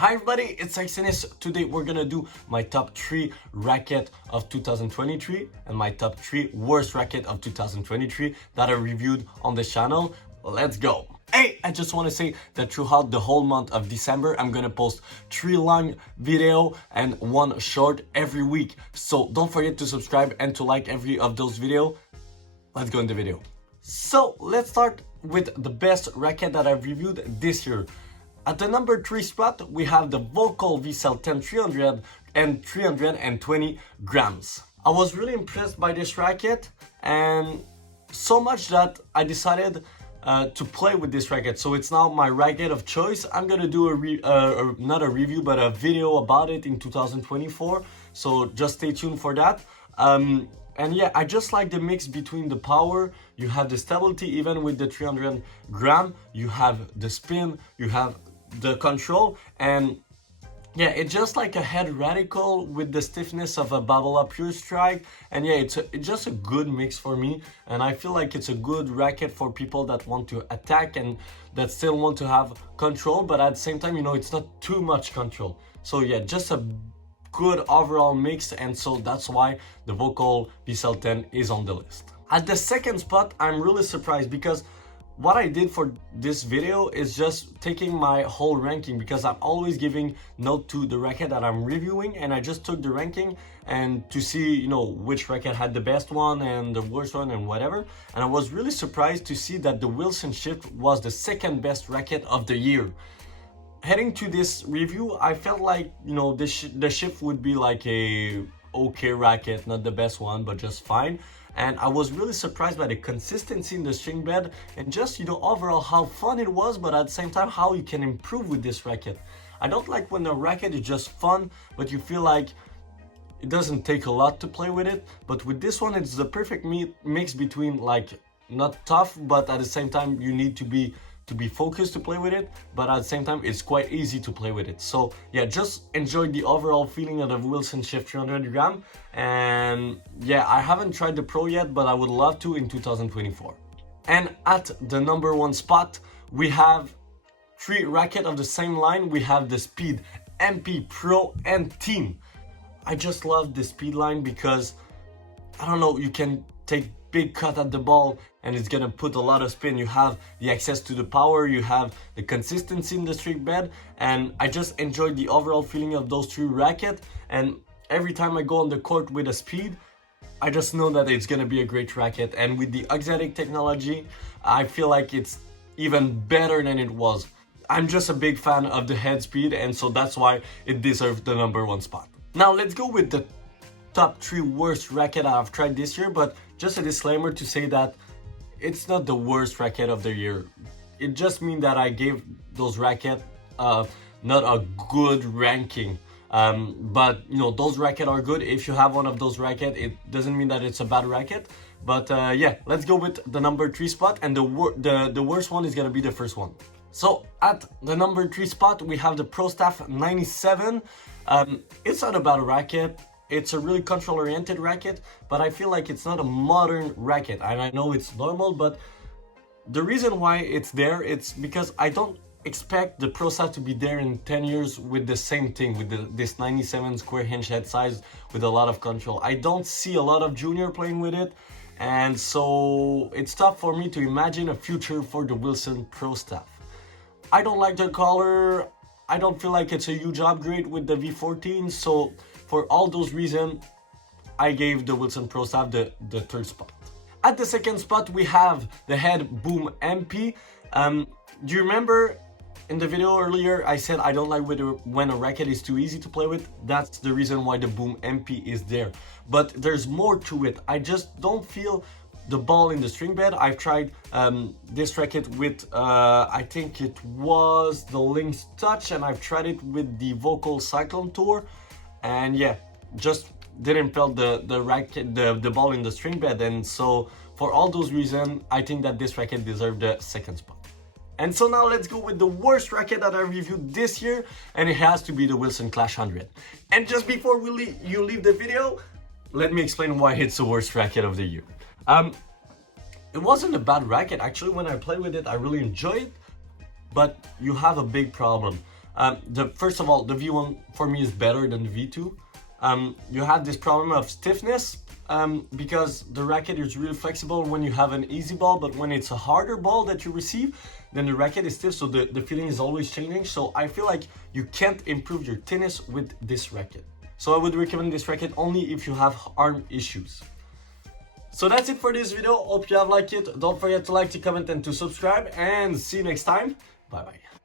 Hi everybody, it's Cyclone. Today we're gonna do my top 3 racket of 2023 and my top 3 worst racket of 2023 that I reviewed on the channel. Let's go! Hey, I just want to say that throughout the whole month of December, I'm gonna post 3 long video and 1 short every week. So don't forget to subscribe and to like every of those videos. Let's go in the video. So let's start with the best racket that I've reviewed this year. At the number 3 spot, we have the Volkl Vcell 10 300 and 320 grams. I was really impressed by this racket, and so much that I decided to play with this racket. So it's now my racket of choice. I'm gonna do not a review, but a video about it in 2024. So just stay tuned for that. And yeah, I just like the mix between the power, you have the stability even with the 300 gram, you have the spin, you have the control, and yeah, it's just like a head radical with the stiffness of a Babola Pure Strike. And yeah, it's just a good mix for me, and I feel like it's a good racket for people that want to attack and that still want to have control, but at the same time, you know, it's not too much control. So yeah, just a good overall mix, and so that's why the Volkl Vcell 10 is on the list. At the second spot, I'm really surprised because what I did for this video is just taking my whole ranking, because I'm always giving note to the racket that I'm reviewing, and I just took the ranking and to see, you know, which racket had the best one and the worst one and whatever. And I was really surprised to see that the Wilson Shift was the second best racket of the year. Heading to this review, I felt like, you know, the Shift would be like a okay racket, not the best one, but just fine. And I was really surprised by the consistency in the string bed and just, you know, overall how fun it was, but at the same time how you can improve with this racket. I don't like when the racket is just fun, but you feel like it doesn't take a lot to play with it. But with this one, it's the perfect mix between like not tough, but at the same time you need to be focused to play with it, but at the same time it's quite easy to play with it. So yeah, just enjoy the overall feeling of the Wilson Shift 300 gram. And yeah, I haven't tried the Pro yet, but I would love to in 2024. And at the number 1 spot, we have 3 racket of the same line. We have the Speed MP Pro and Team. I just love the Speed line because, I don't know, you can take big cut at the ball and it's gonna put a lot of spin. You have the access to the power, you have the consistency in the string bed, and I just enjoyed the overall feeling of those 3 rackets. And every time I go on the court with a Speed, I just know that it's gonna be a great racket. And with the Exotic technology, I feel like it's even better than it was. I'm just a big fan of the head speed, and so that's why it deserves the number 1 spot. Now let's go with the top 3 worst racket I've tried this year, but just a disclaimer to say that it's not the worst racket of the year. It just means that I gave those rackets not a good ranking. But you know, those rackets are good. If you have one of those rackets, it doesn't mean that it's a bad racket. But yeah, let's go with the number 3 spot, and the worst one is gonna be the first one. So at the number 3 spot, we have the Pro Staff 97. It's not a bad racket. It's a really control-oriented racket, but I feel like it's not a modern racket. And I know it's normal, but the reason why it's there, it's because I don't expect the Pro Staff to be there in 10 years with the same thing, with this 97 square inch head size with a lot of control. I don't see a lot of junior playing with it, and so it's tough for me to imagine a future for the Wilson Pro Staff. I don't like the color. I don't feel like it's a huge upgrade with the V14, so for all those reasons, I gave the Wilson Pro Staff the 3rd spot. At the 2nd spot, we have the Head Boom MP. Do you remember in the video earlier, I said I don't like when a racket is too easy to play with? That's the reason why the Boom MP is there. But there's more to it. I just don't feel the ball in the string bed. I've tried this racket with, I think it was the Lynx Touch, and I've tried it with the Volkl Cyclone Tour. And yeah, just didn't feel the racket, the ball in the string bed. And so for all those reasons, I think that this racket deserved the 2nd spot. And so now let's go with the worst racket that I reviewed this year, and it has to be the Wilson Clash 100. And just before you leave the video, let me explain why it's the worst racket of the year. It wasn't a bad racket. Actually, when I played with it, I really enjoyed it, but you have a big problem. First of all, the V1 for me is better than the V2. You have this problem of stiffness because the racket is really flexible when you have an easy ball, but when it's a harder ball that you receive, then the racket is stiff, so the feeling is always changing. So I feel like you can't improve your tennis with this racket. So I would recommend this racket only if you have arm issues. So that's it for this video. Hope you have liked it. Don't forget to like, to comment, and to subscribe. And see you next time. Bye bye.